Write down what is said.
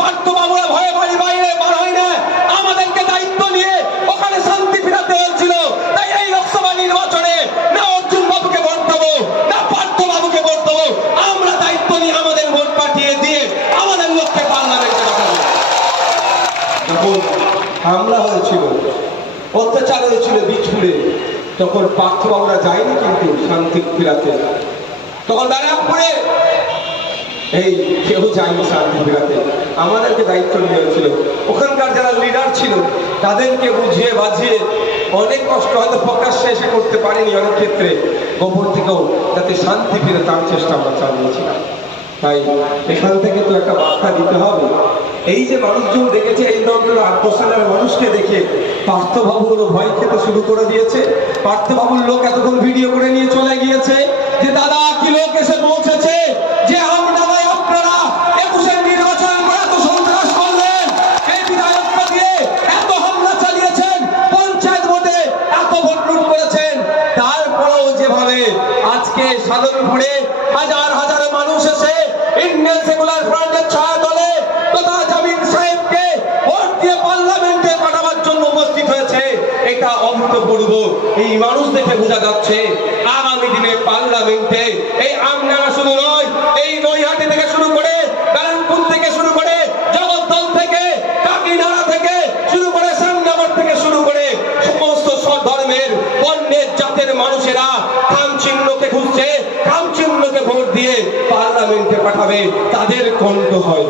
পার্থবাবুরা ভয়ে বাড়ি বাইরে বার হয় না, আমাদেরকে দায়িত্ব নিয়ে ওখানে শান্তি ফিরাতে হয়েছিল। তাই এই লোকসভা নির্বাচনে না অর্জুন বাবুকে ভোট দেবো, না পার্থবাবুকে ভোট দেবো, আমরা দায়িত্ব নিয়ে আমাদের ভোট পাঠিয়ে দিয়ে আমাদের লোককে পার্লামেন্টে পাঠাবো। যখন হামলা হয়েছিল, অত্যাচার হয়েছিল বীজপুরে, তখন পার্থবাবুরা যায়নি কিন্তু শান্তি ফিরাতে। তখন ব্যারাকপুরে এই কেউ যায়নি শান্তি ফিরাতে, আমাদেরকে দায়িত্ব নিয়ে হয়েছিল। ওখানকার যারা লিডার ছিল তাদেরকে বুঝিয়ে বাজিয়ে অনেক কষ্ট হয়তো প্রকাশ্যে এসে করতে পারিনি, অনেক ক্ষেত্রে গোপন থেকেও যাতে শান্তি ফিরে তার চেষ্টা আমরা চালিয়েছিলাম। তাই এখান থেকে তো একটা বার্তা দিতে হবে। এই যে মানুষজন দেখেছে, এই ধরনের 8 সালের মানুষকে দেখে পার্থবাবুরও ভয় খেতে শুরু করে দিয়েছে। পার্থবাবুর লোক এতক্ষণ ভিডিও করে নিয়ে চলে গিয়েছে যে দাদা কি লোক এসে পৌঁছেছে, যে আমডাঙ্গায় আপনারা 21-এর নির্বাচন করে এত সন্ত্রাস করলেন, এই বিধায়ককে দিয়ে এত হামলা চালিয়েছেন, পঞ্চায়েত ভোটে এত ভোট লুট করেছেন, তারপরেও যেভাবে আজকে সাধনপুরে হাজার হাজার মানুষ এসে ইন্ডিয়ান সেকুলার ফ্রন্টের ছায়া দলে তথা জামিন সাহেবকে ভোট দিয়ে পার্লামেন্টে পাঠাবার জন্য উপস্থিত হয়েছে, এটা অভূতপূর্ব। এই মানুষ দেখে বোঝা যাচ্ছে আগামী দিনে পার্লামেন্টে এই আমডাঙ্গা শুধু নয়, এই নৈহাটি থেকে শুরু করে ব্যারাকপুর থেকে শুরু করে জগদ্দল থেকে কাকিনাড়া থেকে শুরু করে শ্যামনগর থেকে শুরু করে সমস্ত ধর্মের বর্ণের জাতের মানুষেরা খাম চিহ্নকে খুঁজছে, খাম চিহ্নকে ভোট দিয়ে পার্লামেন্টে পাঠাবে, তাদের কণ্ঠ হয়।